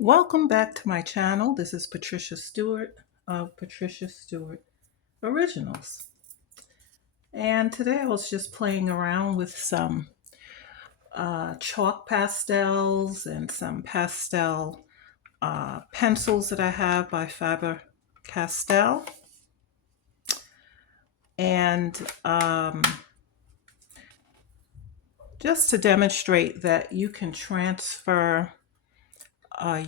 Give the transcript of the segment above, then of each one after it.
Welcome back to my channel. This is Patricia Stuart of Patricia Stuart Originals. And today I was just playing around with some chalk pastels and some pastel pencils that I have by Faber-Castell. And just to demonstrate that you can transfer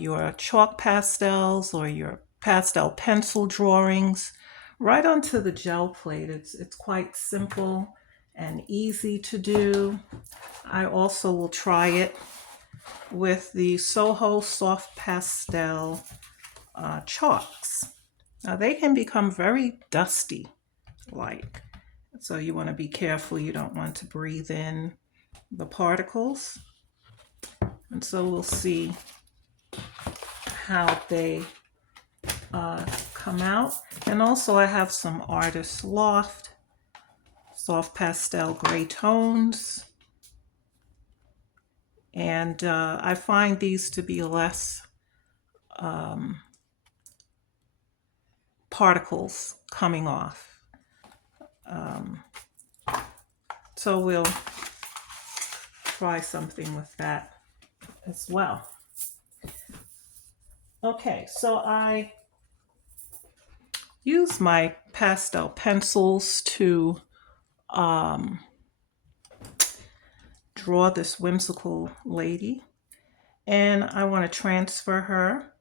your chalk pastels or your pastel pencil drawings right onto the gel plate. It's quite simple and easy to do. I also will try it with the Soho Soft Pastel chalks. Now they can become very dusty like, so you want to be careful. You don't want to breathe in the particles. And so we'll see how they come out. And also I have some Artist Loft soft pastel gray tones, and I find these to be less particles coming off. So we'll try something with that as well. Okay, so I use my pastel pencils to draw this whimsical lady, and I want to transfer her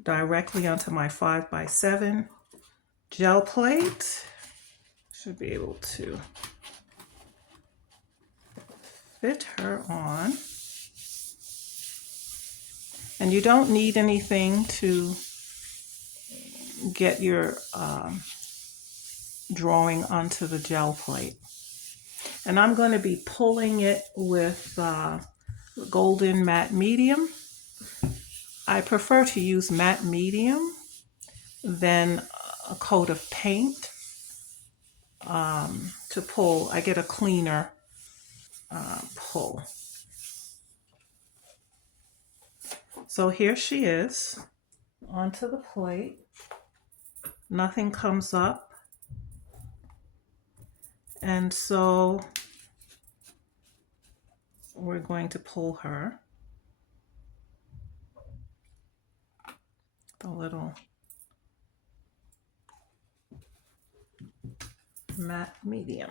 directly onto my 5x7 gel plate. Should be able to fit her on. And you don't need anything to get your drawing onto the gel plate. And I'm going to be pulling it with golden matte medium. I prefer to use matte medium than a coat of paint to pull. I get a cleaner pull. So here she is onto the plate. Nothing comes up. And so we're going to pull her. The little matte medium.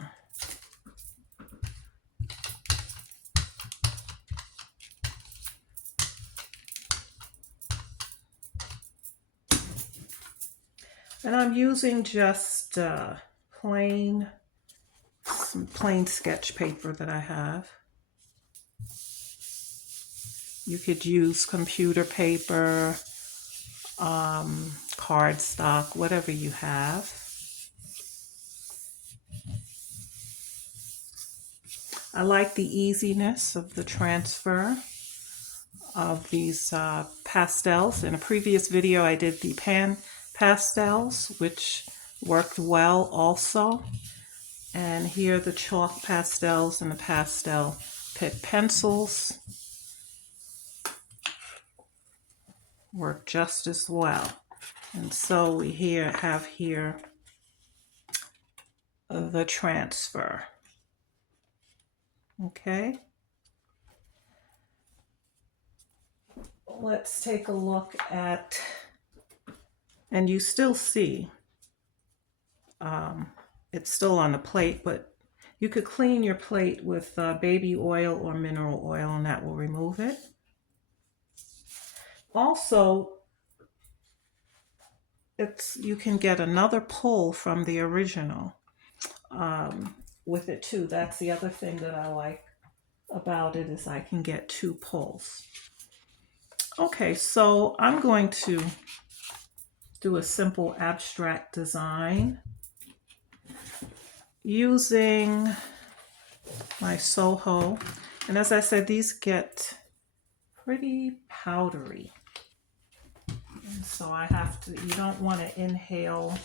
And I'm using just some plain sketch paper that I have. You could use computer paper, cardstock, whatever you have. I like the easiness of the transfer of these pastels. In a previous video I did the pan pastels, which worked well also. And here are the chalk pastels and the pastel pit pencils work just as well. And so we have here the transfer. Okay. Let's take a look at, and you still see it's still on the plate, but you could clean your plate with baby oil or mineral oil, and that will remove it. Also, you can get another pull from the original with it too. That's the other thing that I like about it, is I can get two pulls. Okay, so I'm going to do a simple abstract design using my Soho. And as I said, these get pretty powdery. And so I have to, you don't want to inhale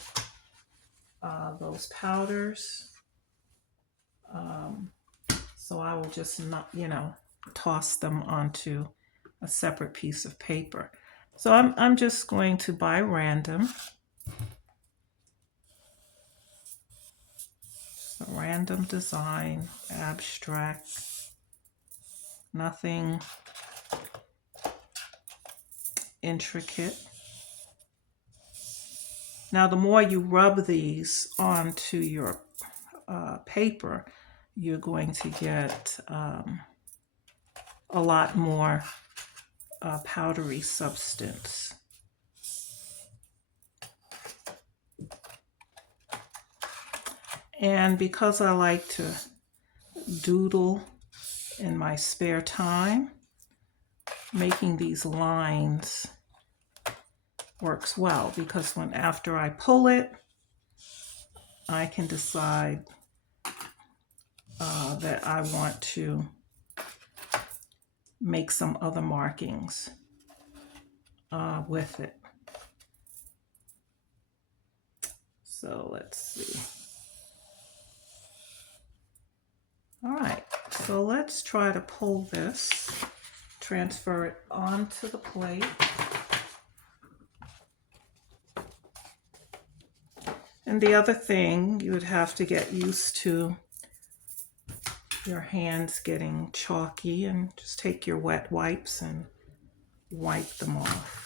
those powders. So I will just not, toss them onto a separate piece of paper. So I'm just going to, by random, a random design, abstract, nothing intricate. Now, the more you rub these onto your paper, you're going to get a lot more powdery substance. And because I like to doodle in my spare time, making these lines works well, because after I pull it, I can decide that I want to make some other markings with it. So let's see. All right, so let's try to pull this, transfer it onto the plate. And the other thing, you would have to get used to your hands getting chalky, and just take your wet wipes and wipe them off.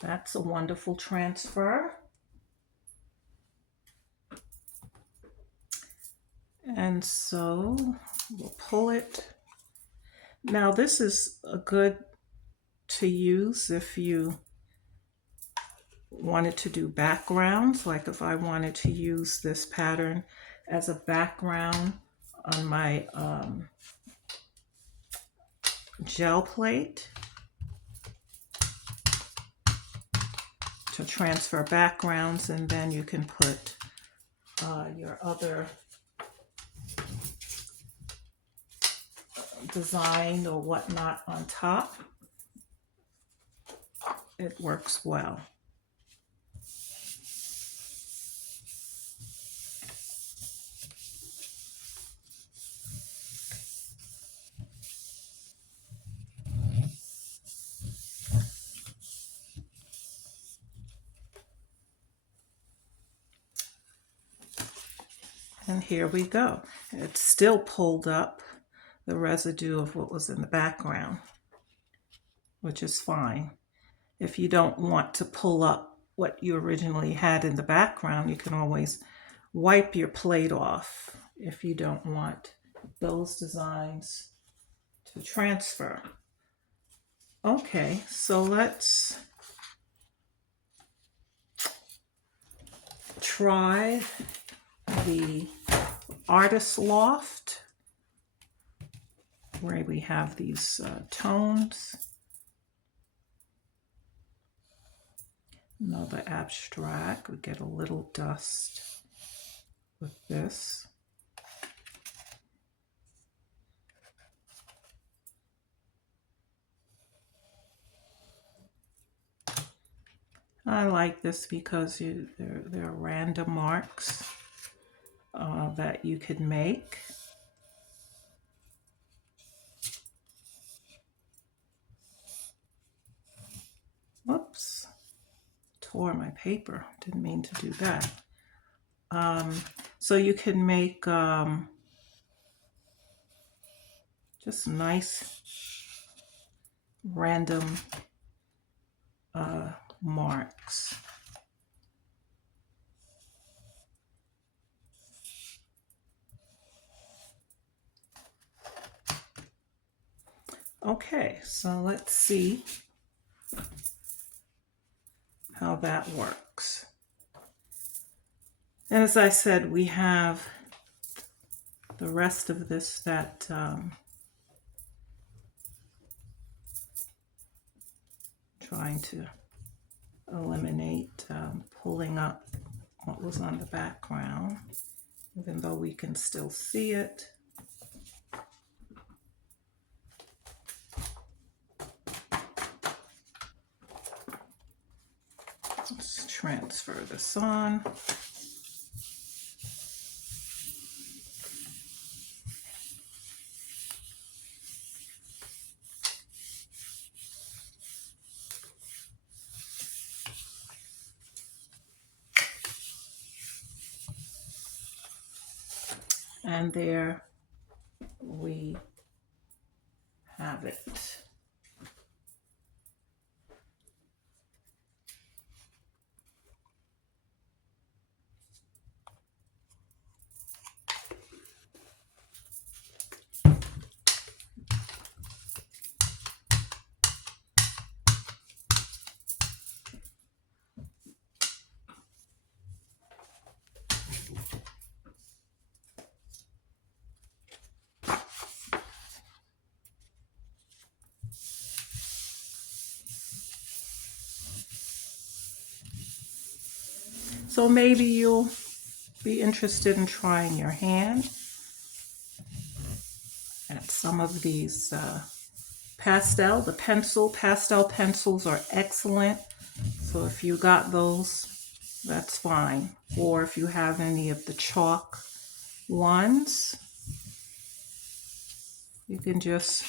That's a wonderful transfer. And so we'll pull it. Now this is a good to use if you wanted to do backgrounds, like if I wanted to use this pattern as a background on my gel plate to transfer backgrounds, and then you can put your other design or whatnot on top. It works well. And here we go. It's still pulled up the residue of what was in the background, which is fine. If you don't want to pull up what you originally had in the background, you can always wipe your plate off if you don't want those designs to transfer. Okay, so let's try the Artist Loft, where we have these tones. Another abstract. We get a little dust with this. I like this because there are random marks that you could make. Whoops, tore my paper. Didn't mean to do that. So you can make just nice random marks. Okay, so let's see how that works. And as I said, we have the rest of this that trying to eliminate pulling up what was on the background, even though we can still see it. Let's transfer this on. And there we have it. So maybe you'll be interested in trying your hand at some of these pastel pencils are excellent. So if you got those, that's fine. Or if you have any of the chalk ones, you can just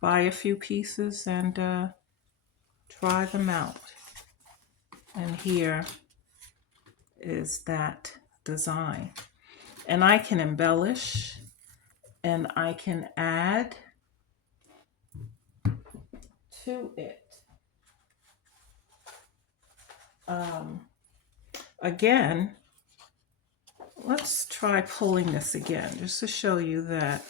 buy a few pieces and try them out. And here is that design. And I can embellish and I can add to it. Again, let's try pulling this again just to show you that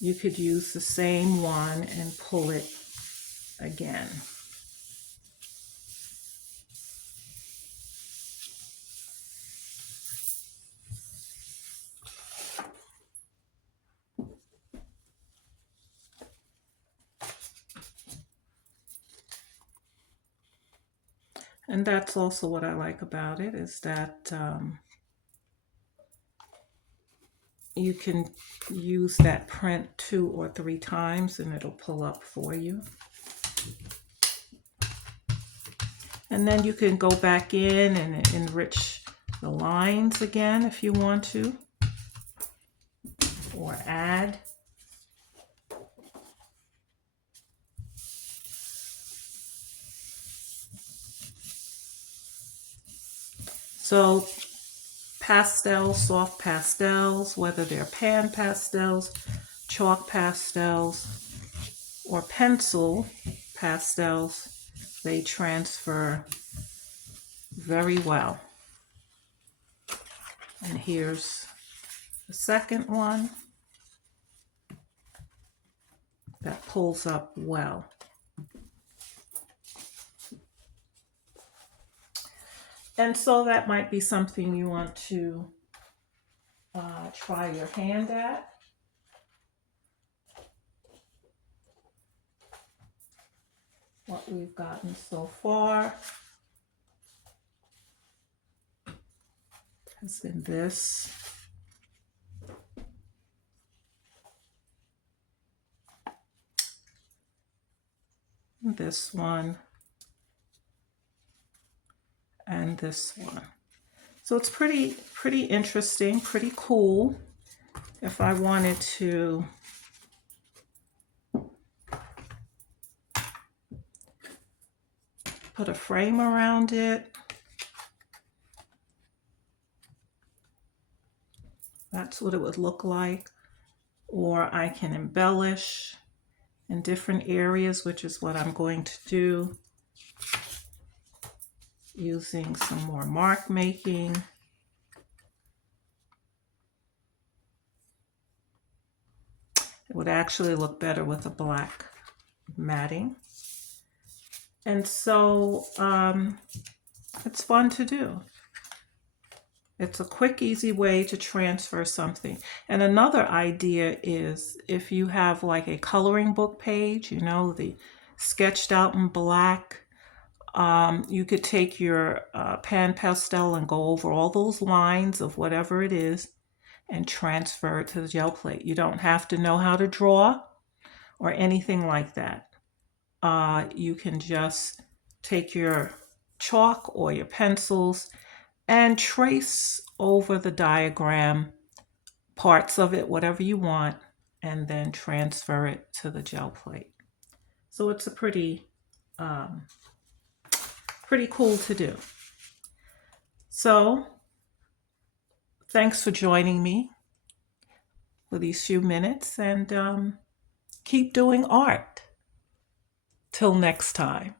you could use the same one and pull it again. And that's also what I like about it, is that you can use that print 2 or 3 times and it'll pull up for you. And then you can go back in and enrich the lines again if you want to, or add. So pastels, soft pastels, whether they're pan pastels, chalk pastels, or pencil pastels, they transfer very well. And here's the second one that pulls up well. And so that might be something you want to try your hand at. What we've gotten so far has been this. This one. And this one. So it's pretty interesting, pretty cool. If I wanted to put a frame around it, that's what it would look like. Or I can embellish in different areas, which is what I'm going to do, using some more mark making. It would actually look better with a black matting. And so it's fun to do. It's a quick, easy way to transfer something. And another idea is if you have like a coloring book page, you know, the sketched out in black, you could take your pan pastel and go over all those lines of whatever it is and transfer it to the gel plate. You don't have to know how to draw or anything like that. You can just take your chalk or your pencils and trace over the diagram parts of it, whatever you want, and then transfer it to the gel plate. So it's a pretty cool to do. So thanks for joining me for these few minutes, and keep doing art. Till next time.